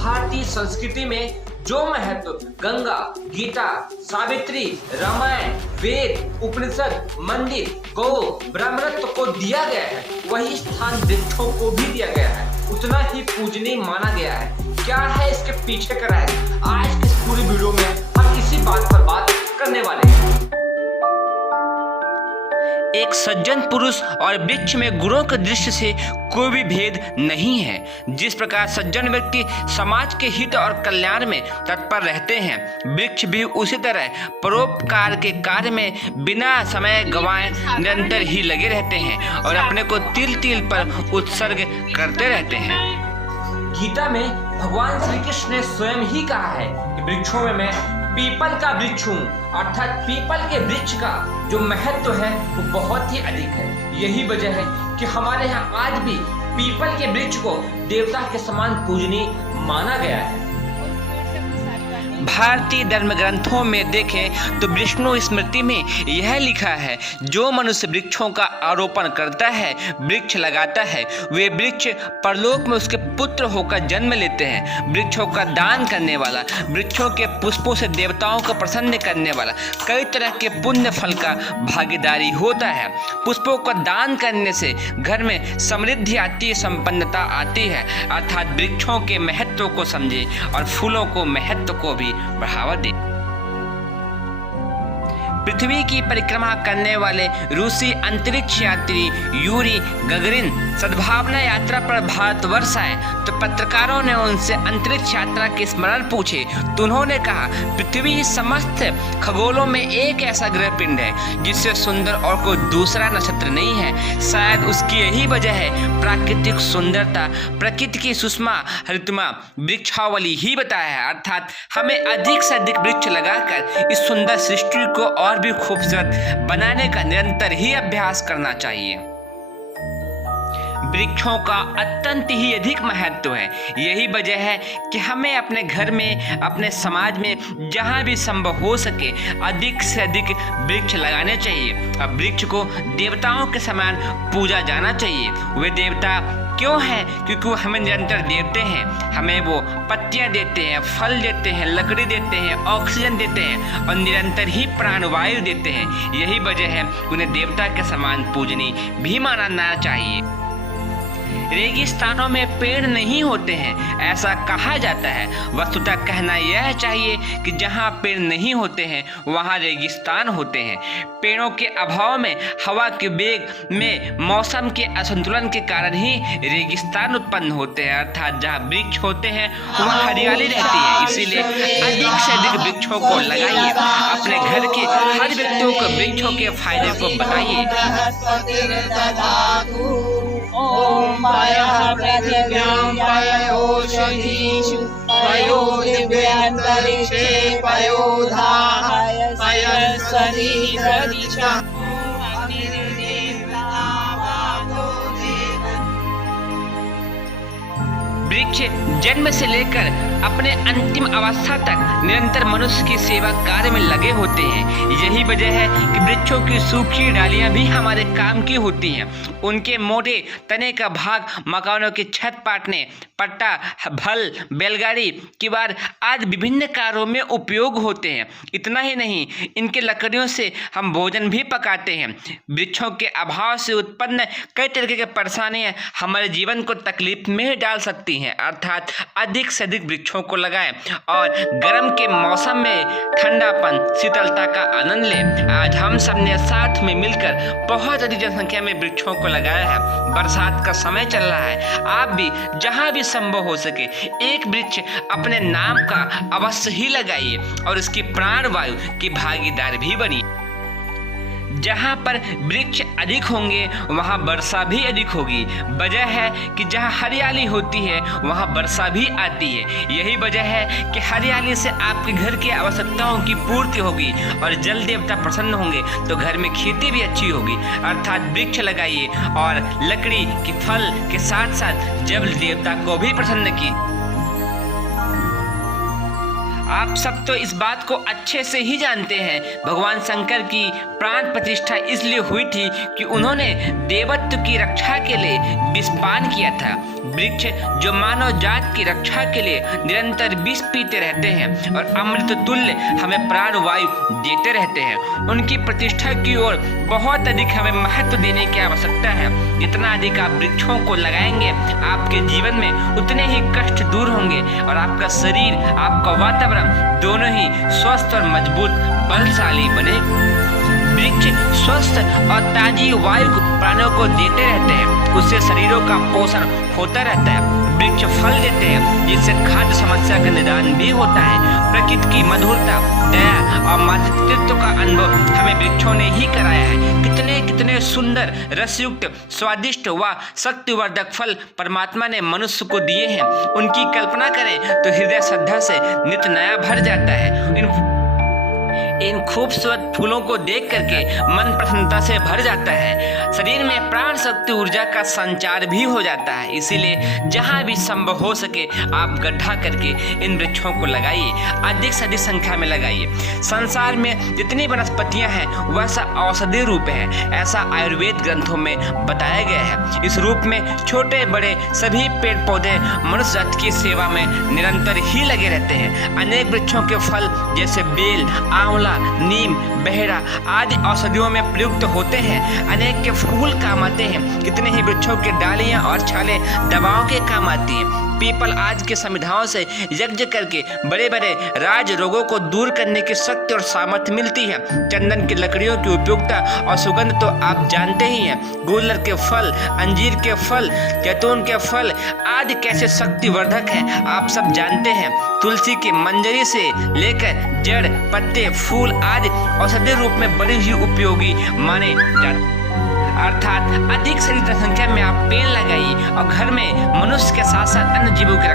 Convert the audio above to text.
भारतीय संस्कृति में जो महत्व गंगा, गीता, सावित्री, रामायण, वेद, उपनिषद, मंदिर, गौ, ब्रह्मत्व को दिया गया है, वही स्थान वृक्षों को भी दिया गया है, उतना ही पूजनीय माना गया है। क्या है इसके पीछे का राज? आज की पूरी वीडियो में हम इसी बात पर बात करने वाले हैं। एक सज्जन पुरुष और वृक्ष में गुणों के दृष्टि से कोई भी भेद नहीं है। जिस प्रकार सज्जन व्यक्ति समाज के हित और कल्याण में तत्पर रहते हैं, वृक्ष भी उसी तरह परोपकार के कार्य में बिना समय गंवाए निरंतर ही लगे रहते हैं और अपने को तिल तिल पर उत्सर्ग करते रहते हैं। गीता में भगवान श्री कृष्ण ने स्वयं ही कहा है कि वृक्षों में मैं पीपल का वृक्ष हूँ, अर्थात पीपल के वृक्ष का जो महत्व है वो बहुत ही अधिक है। यही वजह है कि हमारे यहाँ आज भी पीपल के वृक्ष को देवता के समान पूजनीय माना गया है। भारतीय धर्म ग्रंथों में देखें तो विष्णु स्मृति में यह लिखा है, जो मनुष्य वृक्षों का आरोपण करता है, वृक्ष लगाता है, वे वृक्ष परलोक में उसके पुत्र होकर जन्म लेते हैं। वृक्षों का दान करने वाला, वृक्षों के पुष्पों से देवताओं को प्रसन्न करने वाला कई तरह के पुण्य फल का भागीदारी होता है। पुष्पों का दान करने से घर में समृद्धि आती है, संपन्नता आती है। अर्थात वृक्षों के महत्व को समझे और फूलों को महत्व को भी बढ़ावा दे। पृथ्वी की परिक्रमा करने वाले रूसी अंतरिक्ष यात्री यूरी गगरिन सद्भावना यात्रा पर भारतवर्ष आए तो पत्रकारों ने उनसे अंतरिक्ष यात्रा के स्मरण पूछे तो उन्होंने कहा, पृथ्वी समस्त खगोलों में एक ऐसा ग्रह पिंड है जिससे सुंदर और कोई दूसरा नक्षत्र नहीं है। शायद उसकी यही वजह है प्राकृतिक सुंदरता, प्रकृति की सुषमा हरितमा वृक्षावली ही बताया है। अर्थात हमें अधिक से अधिक वृक्ष लगाकर इस सुंदर सृष्टि को और भी खूबसूरत बनाने का निरंतर ही अभ्यास करना चाहिए। वृक्षों का अत्यंत ही अधिक महत्व है। यही वजह है कि हमें अपने घर में, अपने समाज में जहाँ भी संभव हो सके अधिक से अधिक वृक्ष लगाने चाहिए। अब वृक्ष को देवताओं के समान पूजा जाना चाहिए। वे देवता क्यों हैं? क्योंकि वो हमें निरंतर देते हैं। हमें वो पत्तियां देते हैं, फल देते हैं, लकड़ी देते हैं, ऑक्सीजन देते हैं और निरंतर ही प्राणवायु देते हैं। यही वजह है उन्हें देवता के समान पूजनीय भी मानना चाहिए। रेगिस्तानों में पेड़ नहीं होते हैं ऐसा कहा जाता है। वस्तुतः कहना यह चाहिए कि जहाँ पेड़ नहीं होते हैं वहाँ रेगिस्तान होते हैं। पेड़ों के अभाव में हवा के वेग में मौसम के असंतुलन के कारण ही रेगिस्तान उत्पन्न होते हैं। अर्थात जहाँ वृक्ष होते हैं वहाँ हरियाली रहती है। इसीलिए अधिक से अधिक वृक्षों को लगाइए। अपने घर के हर व्यक्तियों को वृक्षों के फायदे को बताइए। ओम पायः पृथिव्यां पयोषधीषु पयो दिव्यान्तरिक्षे पयोधाः पयस्वती प्रदिशा। वृक्ष जन्म से लेकर अपने अंतिम अवस्था तक निरंतर मनुष्य की सेवा कार्य में लगे होते हैं। यही वजह है कि वृक्षों की सूखी डालियां भी हमारे काम की होती हैं। उनके मोटे तने का भाग मकानों की छत पाटने, पट्टा, भल, बैलगाड़ी, किवाड़ आदि विभिन्न कार्यों में उपयोग होते हैं। इतना ही नहीं, इनके लकड़ियों से हम भोजन भी पकाते हैं। वृक्षों के अभाव से उत्पन्न कई तरीके की परेशानियां हमारे जीवन को तकलीफ में डाल सकती हैं। अर्थात अधिक से अधिक वृक्षों को लगाएं और गर्म के मौसम में ठंडापन, शीतलता का आनंद लें। आज हम सब ने साथ में मिलकर बहुत अधिक जनसंख्या में वृक्षों को लगाया है। बरसात का समय चल रहा है, आप भी जहां भी संभव हो सके एक वृक्ष अपने नाम का अवश्य ही लगाइए और इसकी प्राणवायु की भागीदार भी बनिए। जहाँ पर वृक्ष अधिक होंगे वहाँ वर्षा भी अधिक होगी। वजह है कि जहाँ हरियाली होती है वहाँ वर्षा भी आती है। यही वजह है कि हरियाली से आपके घर की आवश्यकताओं की पूर्ति होगी और जल देवता प्रसन्न होंगे तो घर में खेती भी अच्छी होगी। अर्थात वृक्ष लगाइए और लकड़ी के फल के साथ साथ जल देवता को भी प्रसन्न की। आप सब तो इस बात को अच्छे से ही जानते हैं, भगवान शंकर की प्राण प्रतिष्ठा इसलिए हुई थी कि उन्होंने देवत्व की रक्षा के लिए विषपान किया था। वृक्ष जो मानव जात की रक्षा के लिए निरंतर विष पीते रहते हैं और अमृत तुल्य हमें प्राण वायु देते रहते हैं, उनकी प्रतिष्ठा की ओर बहुत अधिक हमें महत्व देने की आवश्यकता है। जितना अधिक आप वृक्षों को लगाएंगे, आपके जीवन में उतने ही कष्ट दूर होंगे और आपका शरीर, आपका वातावरण दोनों ही स्वस्थ और मजबूत बलशाली बने। वृक्ष स्वस्थ और ताजी वायु प्राणियों को देते रहते हैं, उससे शरीरों का पोषण होता रहता है। वृक्ष फल देते हैं जिससे खाद्य समस्या का निदान भी होता है। प्रकृति की मधुरता, दया और मातृत्व का अनुभव हमें वृक्षों ने ही कराया है। कितने कितने सुंदर, रसयुक्त, स्वादिष्ट व शक्तिवर्धक फल परमात्मा ने मनुष्य को दिए हैं। उनकी कल्पना करें तो हृदय श्रद्धा से नित नया भर जाता है। इन खूबसूरत फूलों को देख करके मन प्रसन्नता से भर जाता है। शरीर में प्राण शक्ति ऊर्जा का संचार भी हो जाता है। इसीलिए जहाँ भी संभव हो सके आप गड्ढा करके इन वृक्षों को लगाइए, अधिक से अधिक संख्या में लगाइए। संसार में जितनी वनस्पतियां हैं वह सब औषधि रूप है, ऐसा आयुर्वेद ग्रंथों में बताया गया है। इस रूप में छोटे बड़े सभी पेड़ पौधे मनुष्य जाति की सेवा में निरंतर ही लगे रहते हैं। अनेक वृक्षों के फल जैसे बेल, आंवला, नीम, बहेड़ा आदि औषधियों में प्रयुक्त होते हैं। अनेक के फूल काम आते हैं, कितने ही वृक्षों के डालियां और छालें दवाओं के काम आती हैं। पीपल आज के संविधाओं से यज्ञ करके बड़े बड़े राज रोगों को दूर करने की शक्ति और सामर्थ्य मिलती है। चंदन की लकड़ियों की उपयोगिता और सुगंध तो आप जानते ही हैं। गुलर के फल, अंजीर के फल, जैतून के फल आदि कैसे शक्तिवर्धक हैं आप सब जानते हैं। तुलसी की मंजरी से लेकर जड़, पत्ते, फूल आदि औषधि रूप में बड़ी ही उपयोगी माने जाते। अर्थात अधिक से अधिक संख्या में आप पेड़ लगाइए और घर में मनुष्य के साथ साथ अन्य जीवों की रक्षा